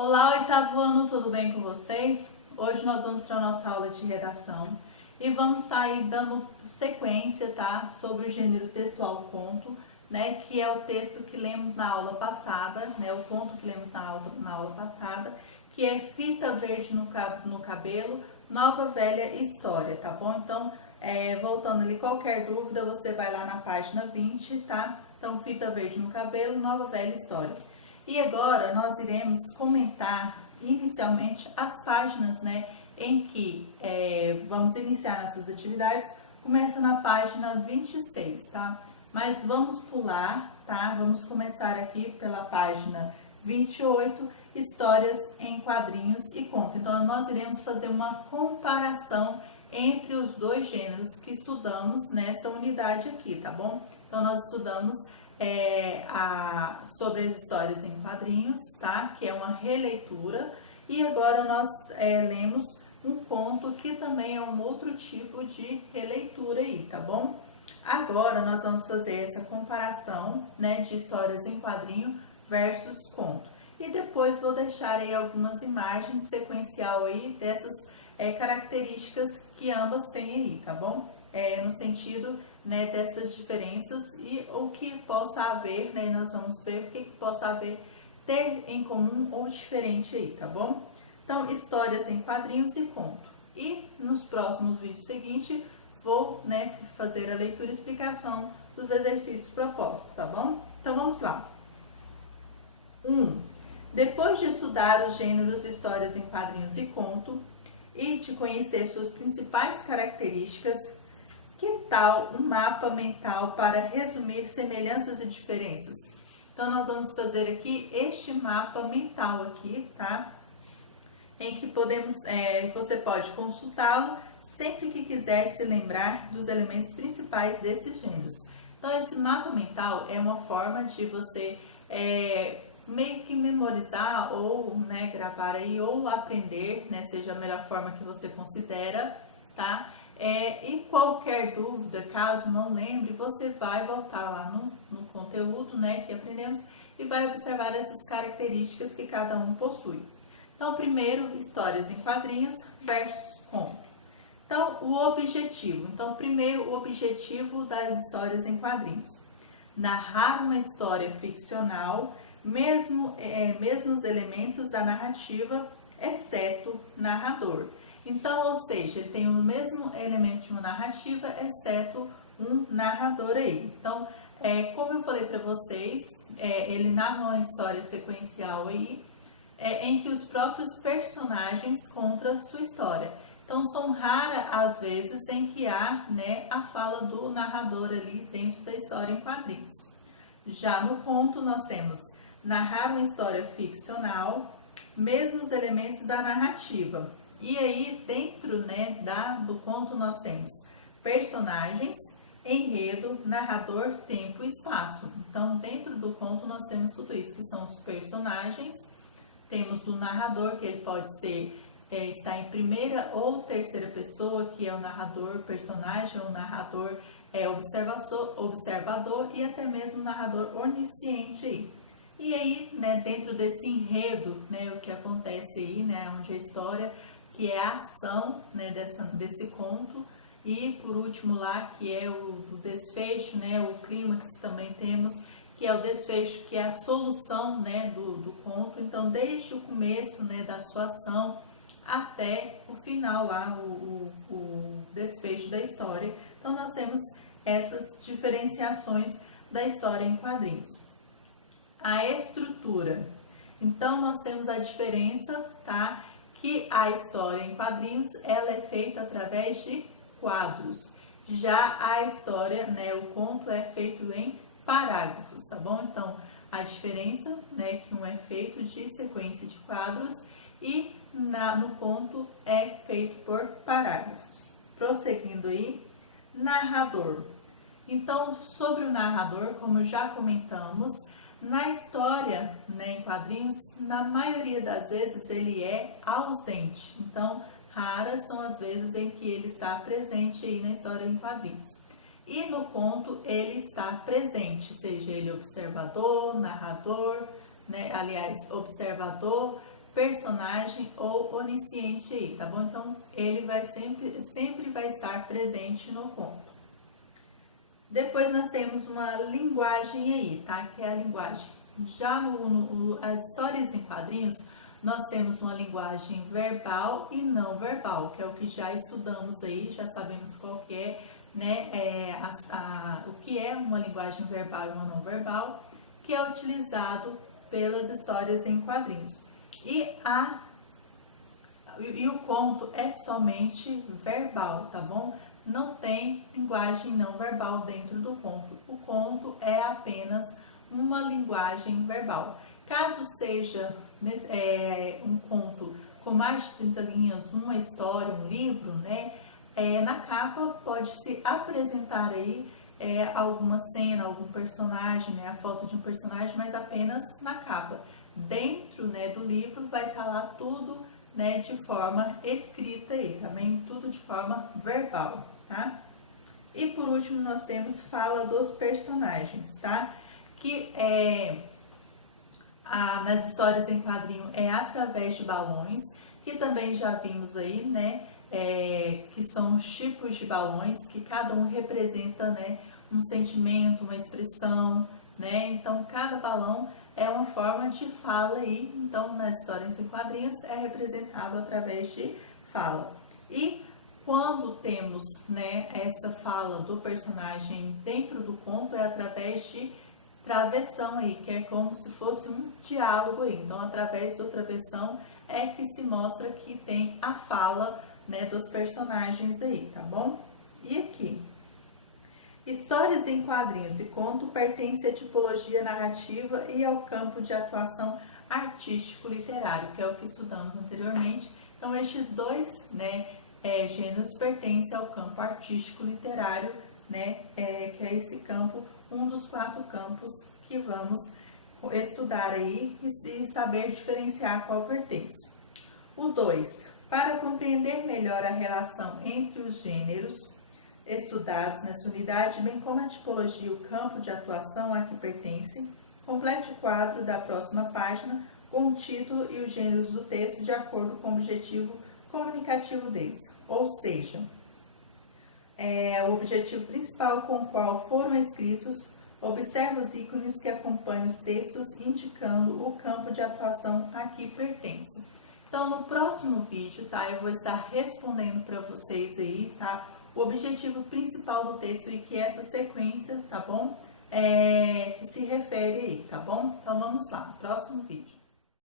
Olá, oitavo ano, tudo bem com vocês? Hoje nós vamos para a nossa aula de redação e vamos estar aí dando sequência, tá? Sobre o gênero textual conto, né? Que é o texto que lemos na aula passada, né? O conto que lemos na aula passada, que é Fita Verde no Cabelo, Nova Velha História, tá bom? Então, voltando ali, qualquer dúvida, você vai lá na página 20, tá? Então, Fita Verde no Cabelo, Nova Velha História. E agora nós iremos comentar inicialmente as páginas, né, em que vamos iniciar nossas atividades. Começa na página 26, tá? Mas vamos pular, tá? Vamos começar aqui pela página 28, Histórias em Quadrinhos e Conto. Então, nós iremos fazer uma comparação entre os dois gêneros que estudamos nesta unidade aqui, tá bom? Então, nós estudamos sobre as histórias em quadrinhos, tá? Que é uma releitura. E agora nós lemos um conto que também é um outro tipo de releitura aí, tá bom? Agora nós vamos fazer essa comparação, né, de histórias em quadrinho versus conto. E depois vou deixar aí algumas imagens sequencial aí dessas características que ambas têm aí, tá bom? No sentido, né, dessas diferenças e o que possa haver, né, nós vamos ver o que possa haver, ter em comum ou diferente aí, tá bom? Então, histórias em quadrinhos e conto. E nos próximos vídeos seguintes, vou, né, fazer a leitura e explicação dos exercícios propostos, tá bom? Então, vamos lá. 1. Depois de estudar os gêneros histórias em quadrinhos e conto e de conhecer suas principais características, que tal um mapa mental para resumir semelhanças e diferenças? Então, nós vamos fazer aqui este mapa mental aqui, tá? Em que você pode consultá-lo sempre que quiser se lembrar dos elementos principais desses gêneros. Então, esse mapa mental é uma forma de você meio que memorizar ou, né, gravar aí, ou aprender, né, seja a melhor forma que você considera, tá? E qualquer dúvida, caso não lembre, você vai voltar lá no conteúdo, né, que aprendemos e vai observar essas características que cada um possui. Então, primeiro, histórias em quadrinhos versus conto. Então, o objetivo. Então, primeiro, o objetivo das histórias em quadrinhos. Narrar uma história ficcional, mesmo os elementos da narrativa, exceto narrador. Então, ou seja, ele tem o mesmo elemento de uma narrativa, exceto um narrador aí. Então, como eu falei para vocês, ele narra uma história sequencial aí, em que os próprios personagens contam sua história. Então, são raras as vezes em que há, né, a fala do narrador ali dentro da história em quadrinhos. Já no conto, nós temos narrar uma história ficcional, mesmos elementos da narrativa. E aí, dentro, né, do conto, nós temos personagens, enredo, narrador, tempo e espaço. Então, dentro do conto, nós temos tudo isso, que são os personagens, temos o narrador, que ele pode ser, estar em primeira ou terceira pessoa, que é o narrador personagem, o narrador observador e até mesmo o narrador onisciente aí. E aí, né, dentro desse enredo, né, o que acontece aí, né, onde a história, que é a ação, né, desse conto, e por último lá, que é o desfecho, né, o clímax também temos, que é o desfecho, que é a solução, né, do conto. Então, desde o começo, né, da sua ação até o final lá, o desfecho da história. Então, nós temos essas diferenciações da história em quadrinhos. A estrutura. Então, nós temos a diferença, tá? Que a história em quadrinhos, ela é feita através de quadros. Já a história, né, o conto é feito em parágrafos, tá bom? Então, a diferença, né, que um é feito de sequência de quadros e no conto é feito por parágrafos. Prosseguindo aí, narrador. Então, sobre o narrador, como já comentamos, na história, né, em quadrinhos, na maioria das vezes ele é ausente. Então, raras são as vezes em que ele está presente aí na história em quadrinhos. E no conto ele está presente, seja ele observador, narrador, né, aliás, observador, personagem ou onisciente aí, tá bom? Então, ele vai sempre vai estar presente no conto. Depois nós temos uma linguagem aí, tá? Que é a linguagem. Já as histórias em quadrinhos, nós temos uma linguagem verbal e não verbal, que é o que já estudamos aí, já sabemos qual que é, né? O que é uma linguagem verbal e uma não verbal, que é utilizado pelas histórias em quadrinhos. E o conto é somente verbal, tá bom? Não tem linguagem não verbal dentro do conto. O conto é apenas uma linguagem verbal. Caso seja um conto com mais de 30 linhas, uma história, um livro, né? Na capa pode-se apresentar aí alguma cena, algum personagem, né? A foto de um personagem, mas apenas na capa. Dentro, né, do livro vai estar lá tudo, né, de forma escrita aí, também tudo de forma verbal, tá? E por último nós temos fala dos personagens, tá? Que nas histórias em quadrinho é através de balões, que também já vimos aí, né? Que são os tipos de balões, que cada um representa, né, um sentimento, uma expressão, né? Então cada balão é uma forma de fala aí, então nas histórias em quadrinhos é representado através de fala. E quando temos, né, essa fala do personagem dentro do conto é através de travessão aí, que é como se fosse um diálogo aí. Então através do travessão é que se mostra que tem a fala, né, dos personagens aí, tá bom? E aqui, histórias em quadrinhos e conto pertencem à tipologia narrativa e ao campo de atuação artístico-literário, que é o que estudamos anteriormente. Então, estes dois, né, gêneros pertencem ao campo artístico-literário, né, que é esse campo, um dos 4 campos que vamos estudar aí e saber diferenciar qual pertence. O 2, para compreender melhor a relação entre os gêneros estudados nessa unidade, bem como a tipologia e o campo de atuação a que pertence, complete o quadro da próxima página com o título e os gêneros do texto de acordo com o objetivo comunicativo deles, ou seja, o objetivo principal com o qual foram escritos. Observe os ícones que acompanham os textos, indicando o campo de atuação a que pertence. Então, no próximo vídeo, tá, eu vou estar respondendo para vocês aí, tá, o objetivo principal do texto e que é essa sequência, tá bom? Que se refere aí, tá bom? Então, vamos lá, próximo vídeo.